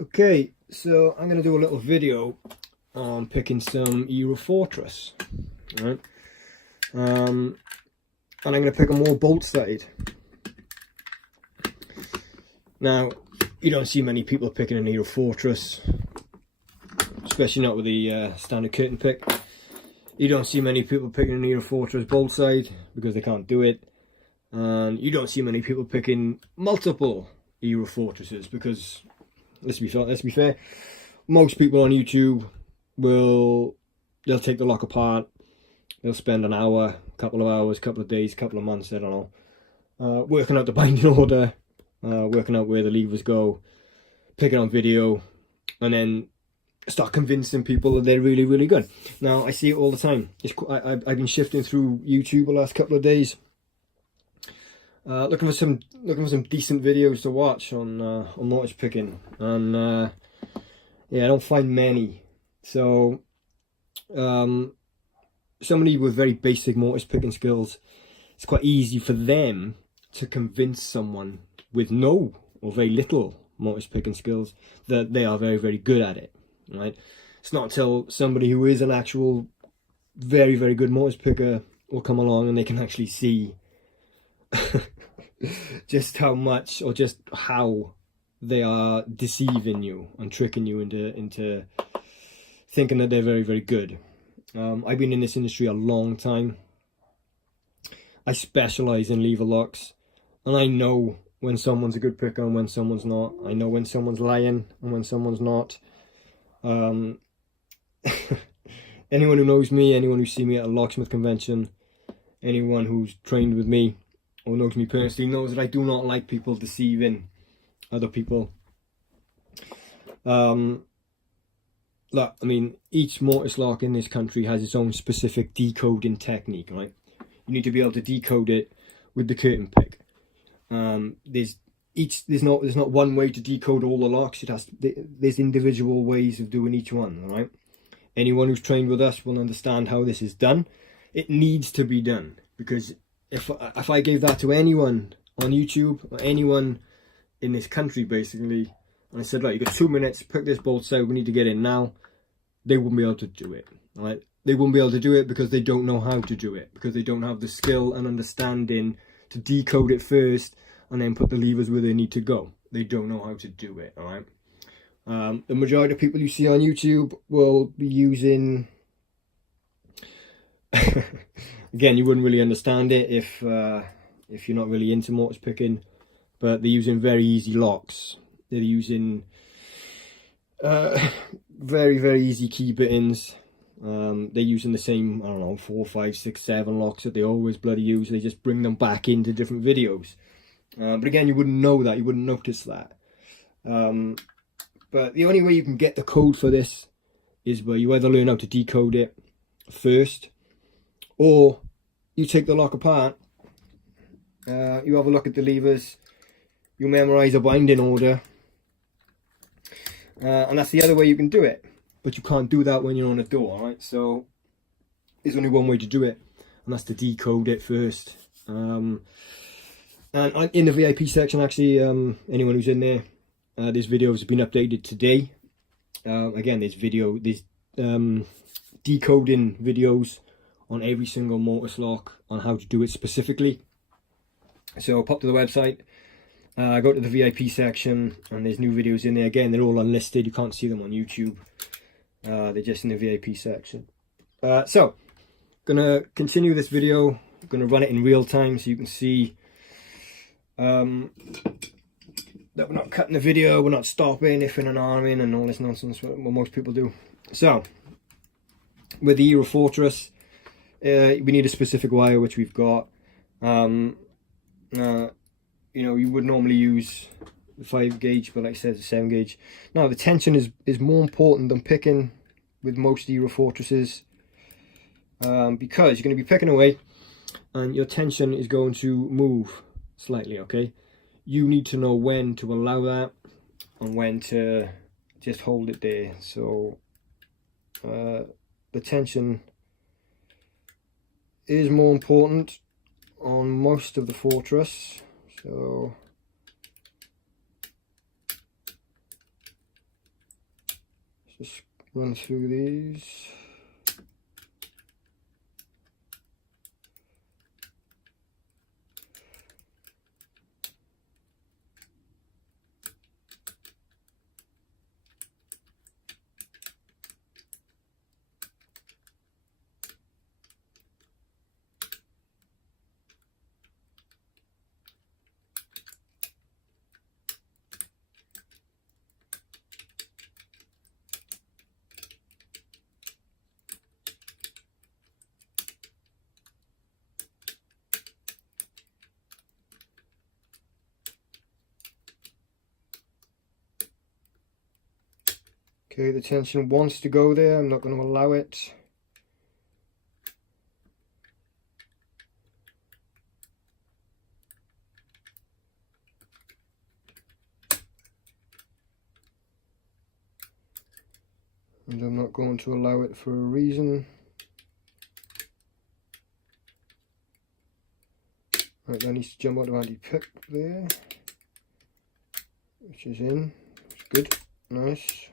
Okay, so I'm going to do a little video on picking some Euro Fortress, right? And I'm going to pick them all bolt side. Now, you don't see many people picking an Euro Fortress, especially not with the standard curtain pick. You don't see many people picking an Euro Fortress bolt side because they can't do it. And you don't see many people picking multiple Euro Fortresses because, let's be fair, most people on YouTube they'll take the lock apart, they'll spend an hour, couple of hours, couple of days, couple of months, I don't know, working out the binding order, working out where the levers go, pick it on video, and then start convincing people that they're really, really good. Now, I see it all the time. I've been shifting through YouTube the last couple of days, looking for some decent videos to watch on mortise picking, and yeah, I don't find many. So somebody with very basic mortise picking skills, it's quite easy for them to convince someone with no or very little mortise picking skills that they are very, very good at it, right? It's not until somebody who is an actual very, very good mortise picker will come along and they can actually see just how much or just how they are deceiving you and tricking you into thinking that they're very, very good. I've been in this industry a long time. I specialize in lever locks, and I know when someone's a good picker and when someone's not. I know when someone's lying and when someone's not. Anyone who knows me, anyone who's seen me at a locksmith convention, anyone who's trained with me or knows me personally knows that I do not like people deceiving other people. Look, I mean, each mortise lock in this country has its own specific decoding technique, right? You need to be able to decode it with the curtain pick. There's not one way to decode all the locks. There's individual ways of doing each one, all right? Anyone who's trained with us will understand how this is done. It needs to be done, because if I gave that to anyone on YouTube or anyone in this country basically, and I said, right, you got 2 minutes, pick this bolt side, we need to get in now, they wouldn't be able to do it, right? They wouldn't be able to do it because they don't know how to do it, because they don't have the skill and understanding to decode it first and then put the levers where they need to go. They don't know how to do it, all right? The majority of people you see on YouTube will be using again, you wouldn't really understand it if you're not really into mortise picking, but they're using very easy locks. They're using very, very easy key bittings. They're using the same, I don't know, 4, 5, 6, 7 locks that they always bloody use. They just bring them back into different videos. But again, you wouldn't know that, you wouldn't notice that. But the only way you can get the code for this is where you either learn how to decode it first, or you take the lock apart, you have a look at the levers, you memorize a binding order, and that's the other way you can do it. But you can't do that when you're on a door, right? So there's only one way to do it, and that's to decode it first. And in the VIP section, actually, anyone who's in there, these videos have been updated today. Again, there's decoding videos on every single mortise lock on how to do it specifically. So pop to the website, go to the VIP section, and there's new videos in there. Again, they're all unlisted, you can't see them on YouTube. They're just in the VIP section. So, gonna continue this video. I'm gonna run it in real time so you can see that we're not cutting the video, we're not stopping, ifing and arming and all this nonsense what most people do. So, with the Euro Fortress, we need a specific wire, which we've got. You know, you would normally use the 5 gauge, but like I said, it's a 7 gauge. Now, the tension is more important than picking with most Euro Fortresses, because you're going to be picking away and your tension is going to move slightly, okay? You need to know when to allow that and when to just hold it there. So the tension is more important on most of the Fortress. So Just run through these. Okay, the tension wants to go there. I'm not going to allow it. And I'm not going to allow it for a reason. Right, that needs to jump out of anti-pick there. Which is in. It's good. Nice.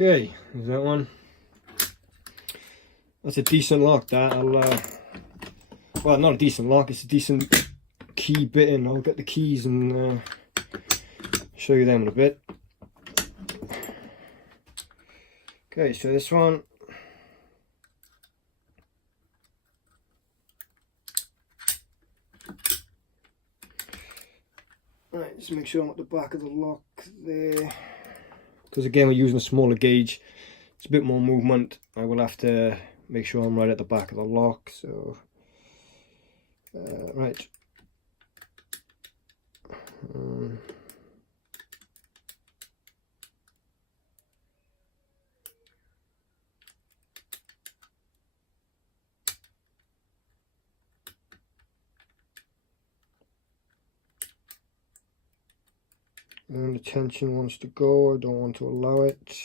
Okay, there's that one. That's a decent lock, that. Well, not a decent lock, it's a decent key bit in. I'll get the keys and show you them in a bit. Okay, so this one. Right, just make sure I'm at the back of the lock there. Because again, we're using a smaller gauge, it's a bit more movement. I will have to make sure I'm right at the back of the lock. So, right. And the tension wants to go, I don't want to allow it.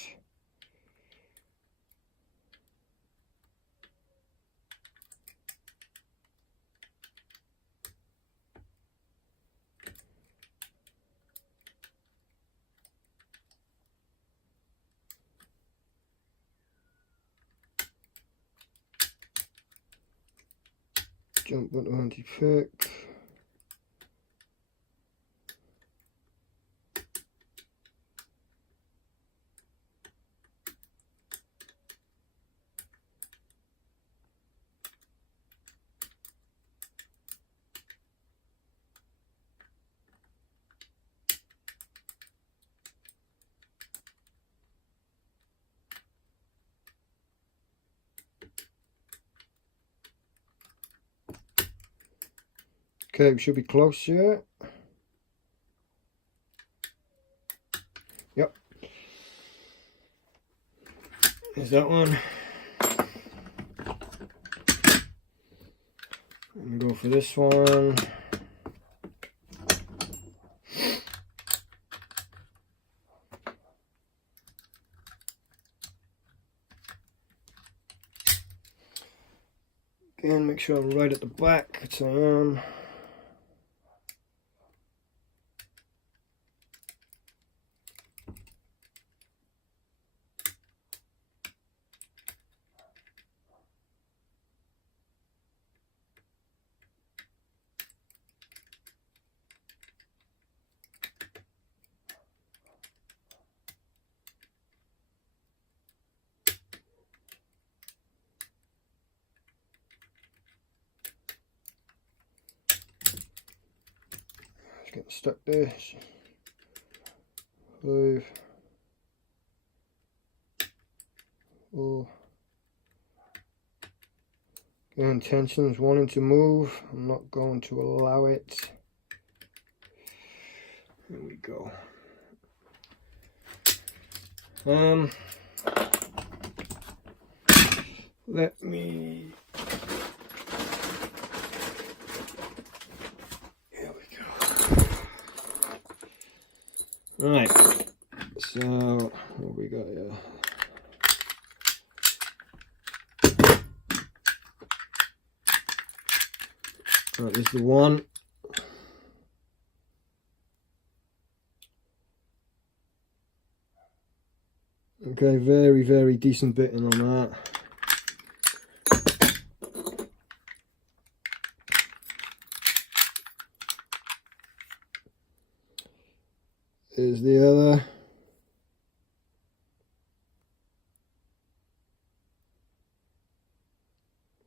Jump into anti-pick. Okay, we should be close here. Yep. There's that one. Let me go for this one. Again, make sure I'm right at the back, which I am. Getting stuck there. 5, 4. Again, tension's wanting to move. I'm not going to allow it. There we go. Let me Right, so what we got here? Right, there's the one. Okay, very, very decent bitting on that. Here's the other.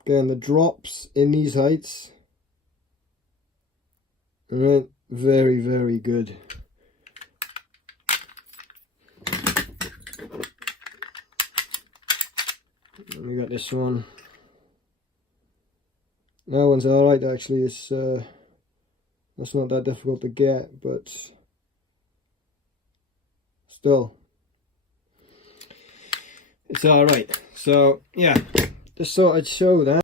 Again, the drops in these heights. Alright, very, very good. And we got this one. That one's alright actually. It's that's not that difficult to get, but still, it's alright. So yeah, just thought I'd show that.